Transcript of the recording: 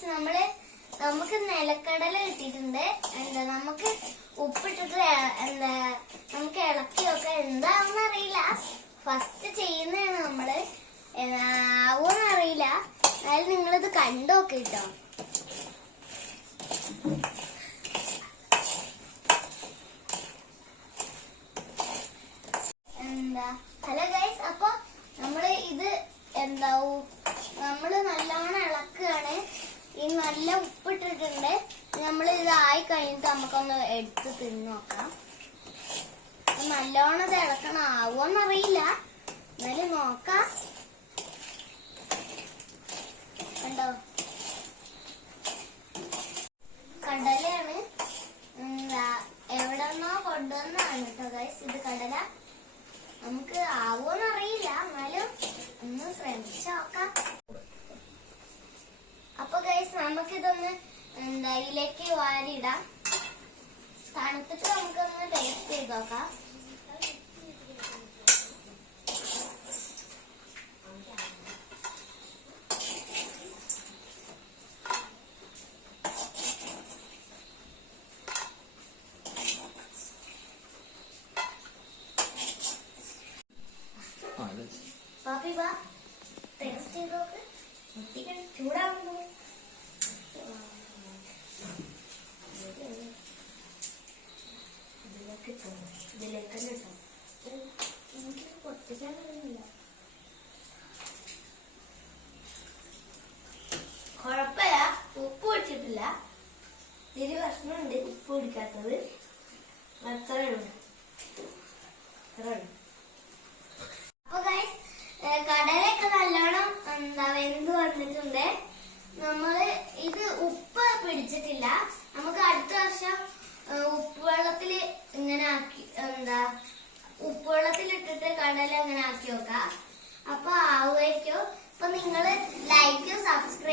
Guys നമുക്ക് നിലക്കടല കിട്ടിയിട്ടുണ്ട്. എന്താ നമുക്ക് ഉപ്പിട്ടിട്ട് എന്താ നമുക്ക് ഇളക്കിയൊക്കെ എന്താണെന്ന് അറിയില്ല. ഫസ്റ്റ് ചെയ്യുന്നതാണ് നമ്മള്. ആവോന്ന് അറിയില്ല. എന്നാലും നിങ്ങളിത് കണ്ടോക്കെ കേട്ടോ. ഹലോ ഗൈസ്, അപ്പൊ നമ്മള് ഇത് നമ്മള് നല്ലോണം ഇളക്കുകയാണ്. ഈ നല്ല ഉപ്പിട്ടിട്ടുണ്ട്. നമ്മൾ ഇത് ആയി കഴിഞ്ഞിട്ട് നമുക്കൊന്ന് എടുത്ത് തിന്നു നോക്കാം. നല്ലോണം ഇത് ഇളക്കണം. ആവോന്നറിയില്ല, എന്നാലും നോക്കാം. കണ്ടോ, കടലയാണ്. എവിടെന്നോ കൊണ്ടുവന്നാണ് കേട്ടോ ഗൈസ് ഇത് കടല. നമുക്ക് ആവോന്നറിയില്ല, എന്നാലും ഒന്ന് ശ്രമിച്ചു നോക്കാം. അപ്പൊ ഗൈസ് നമുക്കിതൊന്ന് ഇതിലേക്ക് വാരിയിടാം. തണുത്തിട്ട് നമുക്കൊന്ന് ടേസ്റ്റ് ചെയ്ത് നോക്കാം. പാപ്പി വാ, ടേസ്റ്റ് ചെയ്ത് നോക്ക്. ചൂടാവുമ്പോ ഇതിലേക്ക് കിട്ടും. എനിക്ക് പൊട്ടിക്കാനറിയില്ല. കുഴപ്പമില്ല, ഉപ്പ് പിടിച്ചിട്ടില്ല. ഇതിന് പ്രശ്നമുണ്ട്, ഉപ്പ് പിടിക്കാത്തത്. അത്രയുണ്ട്. അപ്പൊ ഗൈസ് കടലൊക്കെ നല്ലോണം വെന്ത് വന്നിട്ടുണ്ട്. നമ്മള് ഇത് ഉപ്പ് പിടിച്ചിട്ടില്ല. നമുക്ക് അടുത്ത വർഷം ഉപ്പ് വെള്ളത്തിൽ ഇങ്ങനെ ആക്കി ഉപ്പ് വെള്ളത്തിലിട്ടിട്ട് കടല ഇങ്ങനെ ആക്കി വെക്കാം. അപ്പൊ ആവുമായിരിക്കും. അപ്പൊ നിങ്ങള് ലൈക്കും സബ്സ്ക്രൈബ്